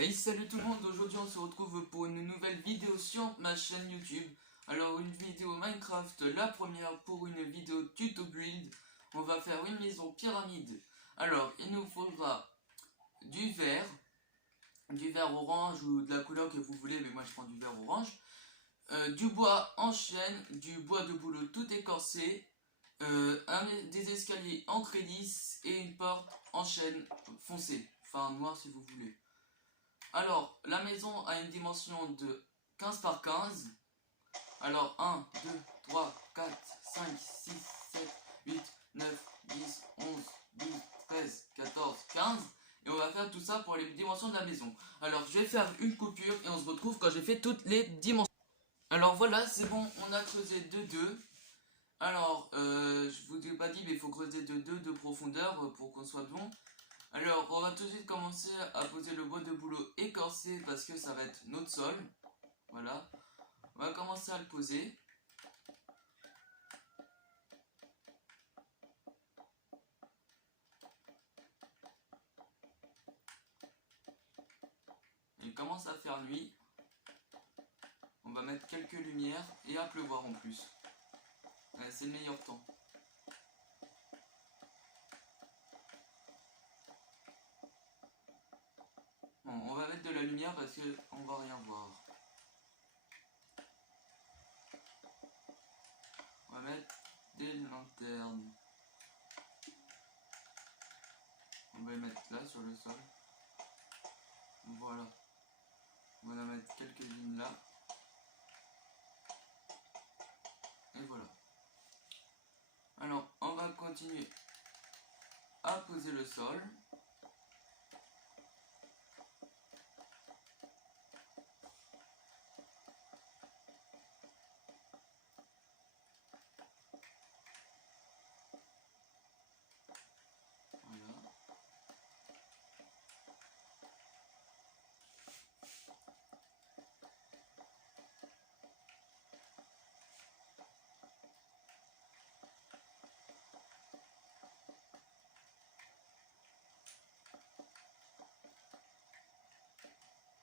Hey, salut tout le monde, aujourd'hui on se retrouve pour une nouvelle vidéo sur ma chaîne YouTube. Alors une vidéo Minecraft, la première pour une vidéo tuto build. On va faire une maison pyramide. Alors il nous faudra du verre orange ou de la couleur que vous voulez, mais moi je prends du verre orange. Du bois en chêne, du bois de bouleau tout écorcé, des escaliers en crédis et une porte en chêne foncé, enfin noir si vous voulez. Alors, la maison a une dimension de 15 par 15. Alors, 1, 2, 3, 4, 5, 6, 7, 8, 9, 10, 11, 12, 13, 14, 15. Et on va faire tout ça pour les dimensions de la maison. Alors, je vais faire une coupure et on se retrouve quand j'ai fait toutes les dimensions. Alors voilà, c'est bon, on a creusé de 2. Alors, je vous ai pas dit, mais il faut creuser de 2 de profondeur pour qu'on soit bon. Alors, on va tout de suite commencer à poser le bois de bouleau écorcé parce que ça va être notre sol. Voilà. On va commencer à le poser. Il commence à faire nuit. On va mettre quelques lumières et à pleuvoir en plus. C'est le meilleur temps. Bon, on va mettre de la lumière parce qu'on va rien voir. On va mettre des lanternes. On va les mettre là sur le sol. Voilà. On va en mettre quelques lignes là. Et voilà. Alors, on va continuer à poser le sol. Voilà.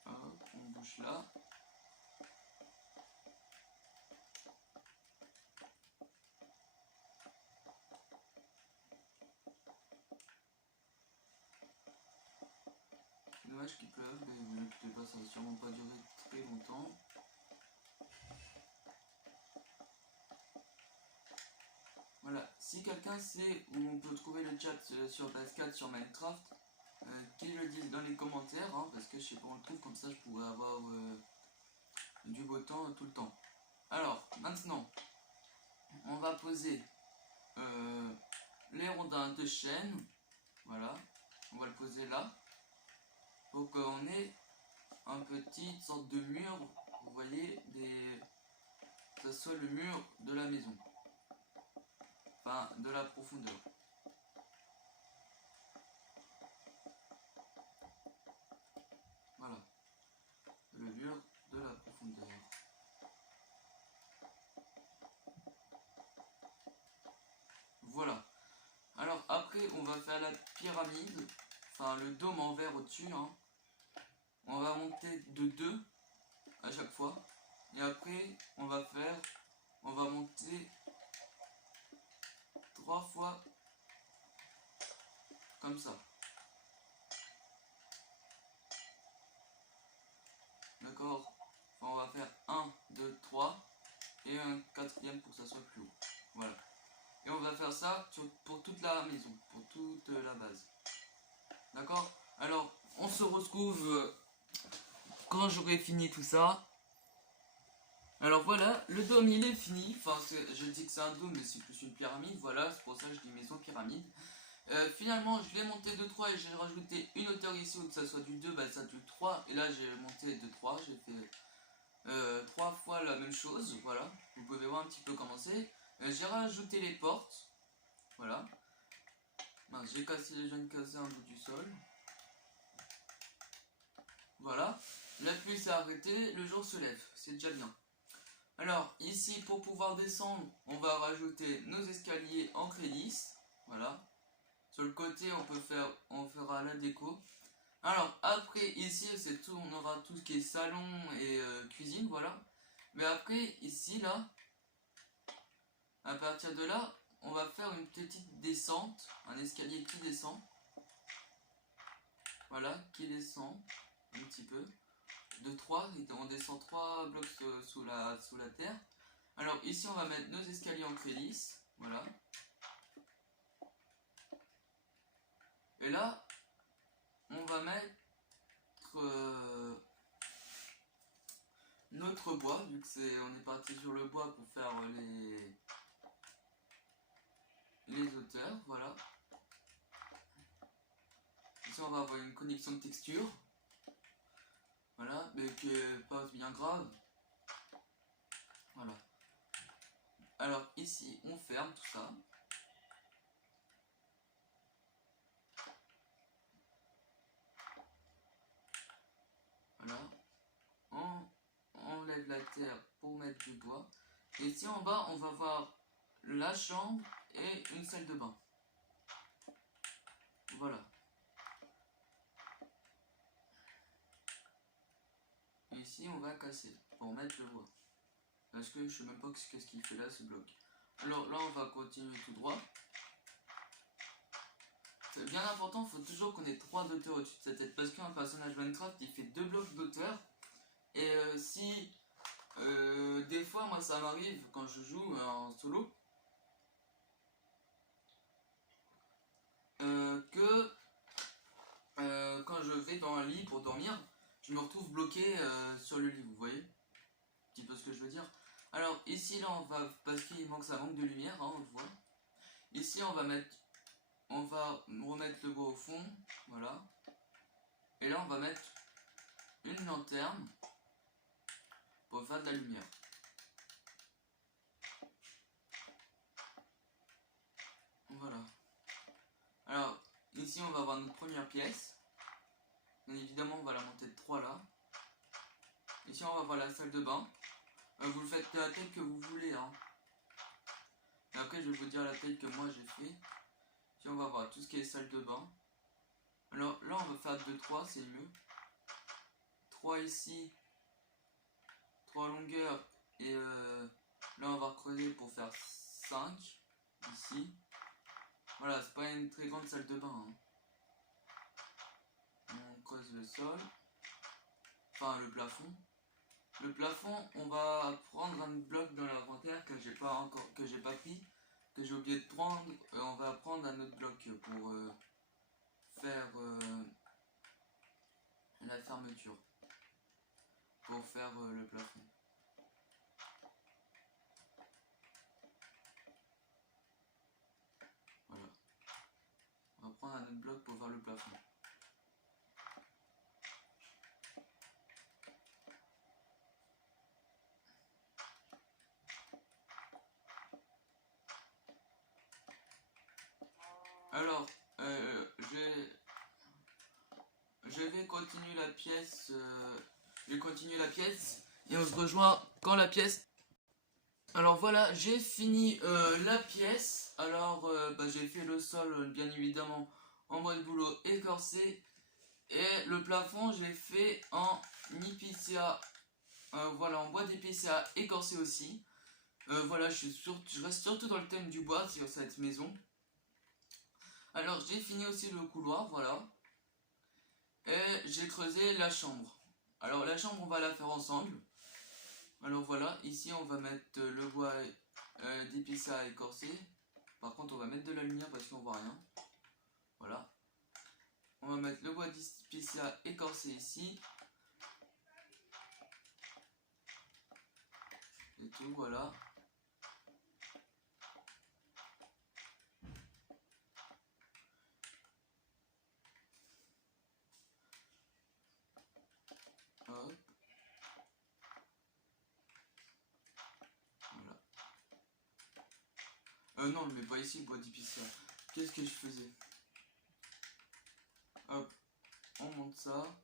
Hop, on bouge là. Dommage qu'il pleuve, mais vous n'inquiétez pas, ça va sûrement pas durer très longtemps. Voilà, si quelqu'un sait où on peut trouver le chat sur PS4 sur Minecraft, qu'il le dise dans les commentaires, hein, parce que je sais pas où on le trouve, comme ça je pourrais avoir du beau temps tout le temps. Alors, maintenant, on va poser les rondins de chêne, voilà, on va le poser là, pour qu'on ait un petit sorte de mur, vous voyez, que ce soit le mur de la maison, enfin de la profondeur. Voilà, le mur de la profondeur. Voilà. Alors après, on va faire la pyramide, enfin le dôme en verre au-dessus, hein. On va monter de 2 à chaque fois. Et après, on va monter 3 fois comme ça. D'accord? Enfin, on va faire 1, 2, 3 et un quatrième pour que ça soit plus haut. Voilà. Et on va faire ça pour toute la maison, pour toute la base. D'accord? Alors, on se retrouve quand j'aurai fini tout ça. Alors voilà, le dôme il est fini, enfin je dis que c'est un dôme mais c'est plus une pyramide, voilà, c'est pour ça que je dis maison pyramide. Finalement je l'ai monté de 3 et j'ai rajouté une hauteur ici où que ça soit du 2, bah ça du 3, et là j'ai monté de 3, j'ai fait 3 fois la même chose, voilà, vous pouvez voir un petit peu comment c'est. J'ai rajouté les portes, voilà. Mince, je viens de casser un bout du sol. Voilà, la pluie s'est arrêtée, le jour se lève, c'est déjà bien. Alors ici pour pouvoir descendre, on va rajouter nos escaliers en crédis. Voilà. Sur le côté on fera la déco. Alors après ici c'est tout, on aura tout ce qui est salon et cuisine, voilà. Mais après ici là, à partir de là, on va faire une petite descente, un escalier qui descend. Voilà, qui descend un petit peu. De 3, on descend 3 blocs sous la terre. Alors ici on va mettre nos escaliers en trélisse, voilà. Et là, on va mettre notre bois, vu que on est parti sur le bois pour faire les hauteurs, voilà. Ici on va avoir une connexion de texture, voilà, mais qui est pas bien grave, voilà. Alors ici on ferme tout ça. Voilà. On enlève la terre pour mettre du bois. Et ici en bas on va voir la chambre et une salle de bain. Voilà. Et ici on va casser pour mettre le bois. Parce que je sais même pas qu'est-ce qu'il fait là ce bloc. Alors là on va continuer tout droit. C'est bien important, il faut toujours qu'on ait 3 hauteurs au-dessus de sa tête. Parce qu'un personnage Minecraft il fait 2 blocs d'auteur. Et si des fois moi ça m'arrive quand je joue en solo. Que quand je vais dans un lit pour dormir, je me retrouve bloqué sur le lit, vous voyez un petit peu ce que je veux dire. Alors ici là on va, parce qu'il manque, ça manque de lumière, hein, on le voit. Ici on va remettre le bois au fond, voilà. Et là on va mettre une lanterne pour faire de la lumière. Voilà. Alors ici on va avoir notre première pièce. Bien évidemment on va la monter de 3 là. Ici on va avoir la salle de bain. Vous le faites de la taille que vous voulez, hein. Et après je vais vous dire la taille que moi j'ai fait. Ici on va voir tout ce qui est salle de bain. Alors là on va faire 2-3, c'est mieux. 3 ici, 3 longueurs, et là on va creuser pour faire 5 ici. Voilà, c'est pas une très grande salle de bain, hein. On creuse le sol, enfin le plafond. Le plafond, on va prendre un bloc dans l'inventaire que j'ai pas pris, que j'ai oublié de prendre. On va prendre un autre bloc pour faire la fermeture, pour faire le plafond. Voilà. On va prendre un autre bloc pour faire le plafond. Alors, je vais continuer la pièce. Je vais continuer la pièce et on se rejoint quand la pièce. Alors voilà, j'ai fini la pièce. Alors, j'ai fait le sol, bien évidemment, en bois de bouleau écorcé. Et le plafond, j'ai fait en épicéa. Voilà, en bois d'épicéa écorcé aussi. Voilà, je reste surtout dans le thème du bois sur cette maison. Alors j'ai fini aussi le couloir, voilà. Et j'ai creusé la chambre. Alors la chambre on va la faire ensemble. Alors voilà, ici on va mettre le bois d'épicéa écorcé. Par contre on va mettre de la lumière parce qu'on voit rien. Voilà. On va mettre le bois d'épicéa écorcé ici. Et tout, voilà. Hop. Voilà. Non, mais pas ici le bois d'épicéa. Qu'est-ce que je faisais? Hop. On monte ça.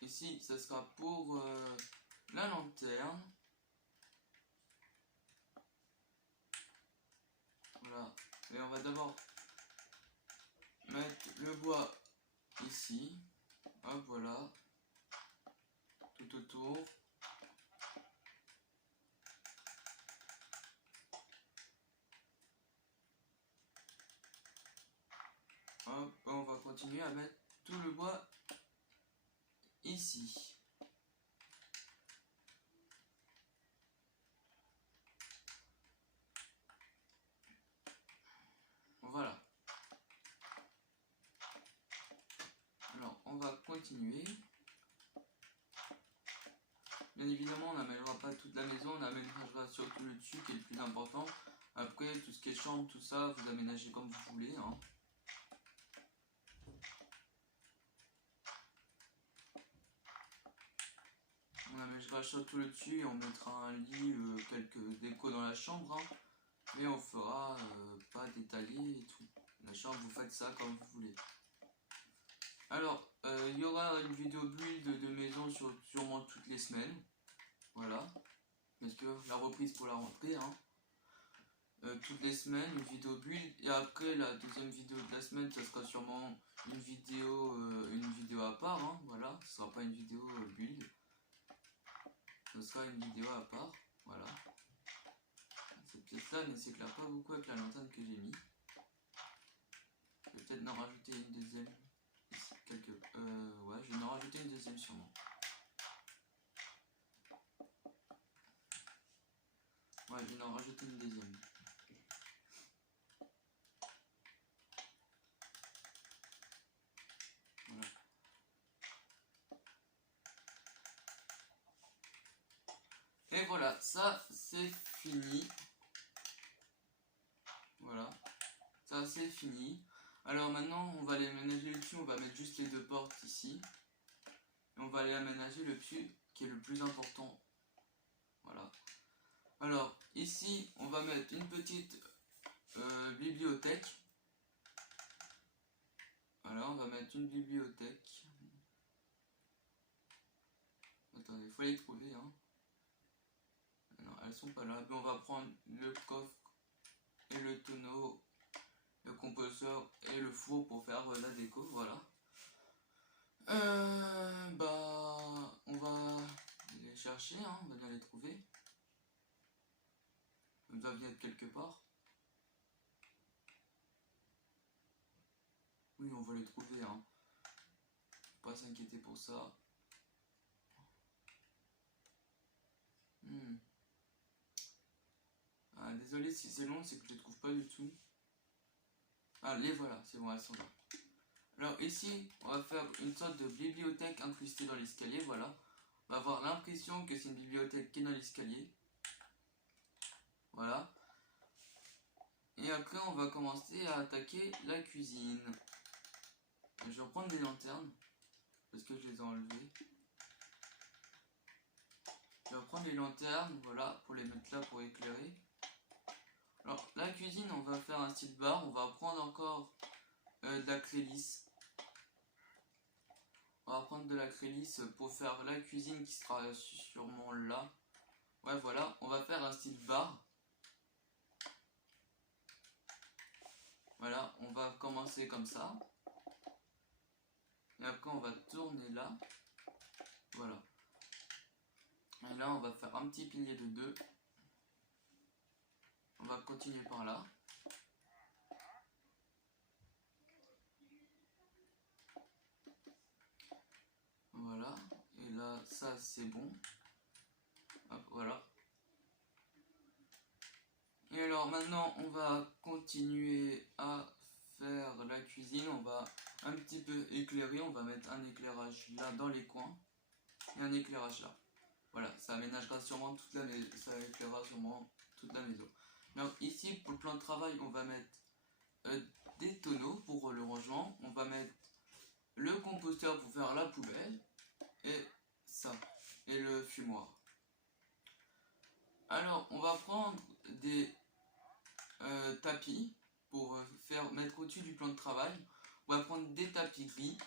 Ici, ça sera pour la lanterne. Voilà. Et on va d'abord mettre le bois ici. Hop, voilà. Tout autour. Hop, on va continuer à mettre tout le bois ici. Voilà. Alors, on va continuer. Bien évidemment, on n'aménagera pas toute la maison, on aménagera surtout le dessus qui est le plus important. Après, tout ce qui est chambre, tout ça, vous aménagez comme vous voulez. Hein. On aménagera surtout le dessus et on mettra un lit, quelques décos dans la chambre. Hein. Mais on fera pas détaillé et tout. La chambre, vous faites ça comme vous voulez. Alors, il y aura une vidéo build de maison sûrement toutes les semaines. Voilà. Parce que la reprise pour la rentrée. Hein. Toutes les semaines, une vidéo build. Et après, la deuxième vidéo de la semaine, ça sera sûrement une vidéo à part. Hein. Voilà. Ce sera pas une vidéo build. Ce sera une vidéo à part. Voilà. Cette pièce-là ne s'éclaire pas beaucoup avec la lanterne que j'ai mis. Je vais peut-être en rajouter une deuxième. Ouais, je vais en rajouter une deuxième sûrement. Ouais, je vais en rajouter une deuxième. Voilà. Et voilà, ça c'est fini. Voilà, ça c'est fini. Alors maintenant, on va aller aménager le dessus, on va mettre juste les deux portes ici. Et on va aller aménager le dessus qui est le plus important. Voilà. Alors, ici, on va mettre une petite bibliothèque. Voilà, on va mettre une bibliothèque. Attendez, il faut les trouver. Hein. Non, elles sont pas là. Mais on va prendre le coffre et le tonneau, le composteur et le four pour faire la déco. Voilà. On va les chercher, hein, on va bien les trouver. Ils doivent y être quelque part. Oui, on va les trouver, hein. Faut pas s'inquiéter pour ça. Ah, désolé si c'est long, c'est que je les trouve pas du tout. Ah, les voilà, c'est bon, elles sont là. Alors ici, on va faire une sorte de bibliothèque incrustée dans l'escalier, voilà. On va avoir l'impression que c'est une bibliothèque qui est dans l'escalier. Voilà. Et après, on va commencer à attaquer la cuisine. Je vais reprendre des lanternes, parce que je les ai enlevées. Je vais reprendre les lanternes, voilà, pour les mettre là pour éclairer. Alors, la cuisine, on va faire un style bar. On va prendre encore de l'acrylis. On va prendre de l'acrylis pour faire la cuisine qui sera sûrement là. Ouais, voilà, on va faire un style bar. Voilà, on va commencer comme ça. Et après, on va tourner là. Voilà. Et là, on va faire un petit pilier de 2. On va continuer par là. Voilà. Et là, ça, c'est bon. Hop, voilà. Et alors maintenant, on va continuer à faire la cuisine. On va un petit peu éclairer. On va mettre un éclairage là dans les coins. Et un éclairage là. Voilà, ça aménagera sûrement toute la maison. Ça éclairera sûrement toute la maison. Donc ici, pour le plan de travail, on va mettre des tonneaux pour le rangement. On va mettre le composteur pour faire la poubelle. Et ça. Et le fumoir. Alors, on va prendre des tapis pour mettre au-dessus du plan de travail. On va prendre des tapis gris.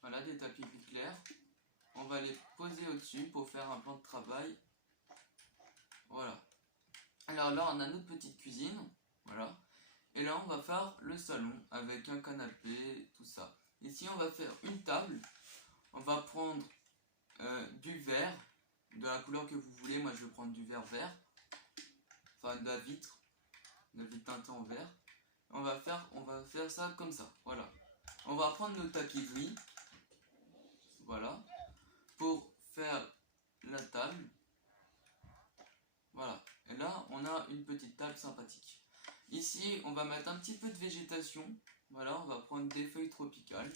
Voilà, des tapis gris clairs. On va les poser au-dessus pour faire un plan de travail. Voilà. Alors là, on a notre petite cuisine. Voilà. Et là on va faire le salon avec un canapé, tout ça. Ici on va faire une table. On va prendre du verre, de la couleur que vous voulez. Moi je vais prendre du verre vert. Enfin de la vitre teintée en vert. On va faire ça comme ça, voilà. On va prendre nos tapis gris, voilà, pour faire la table. Voilà, et là on a une petite table sympathique. Ici on va mettre un petit peu de végétation. Voilà, on va prendre des feuilles tropicales.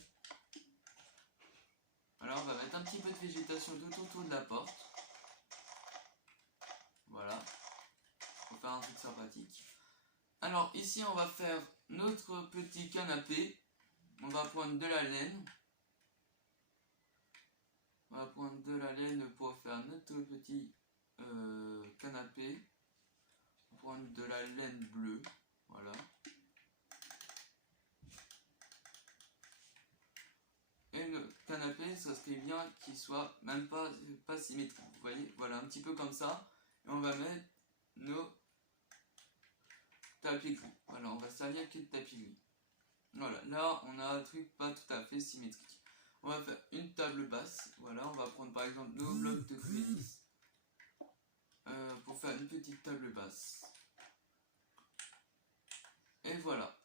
Voilà, on va mettre un petit peu de végétation tout autour de la porte. Voilà, pour faire un truc sympathique. Alors ici on va faire notre petit canapé. On va prendre de la laine. On va prendre de la laine pour faire notre petit canapé. On va prendre de la laine bleue. Voilà. Et le canapé, ça serait bien qu'il soit même pas symétrique. Vous voyez, voilà, un petit peu comme ça. Et on va mettre nos tapis gris. Voilà, on va servir avec le tapis gris. Voilà, là on a un truc pas tout à fait symétrique. On va faire une table basse. Voilà, on va prendre par exemple nos blocs de tréllis pour faire une petite table basse. Et voilà.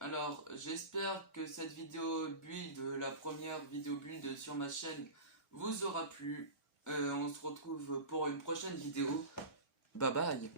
Alors j'espère que cette vidéo build, la première vidéo build sur ma chaîne, vous aura plu. On se retrouve pour une prochaine vidéo. Bye bye.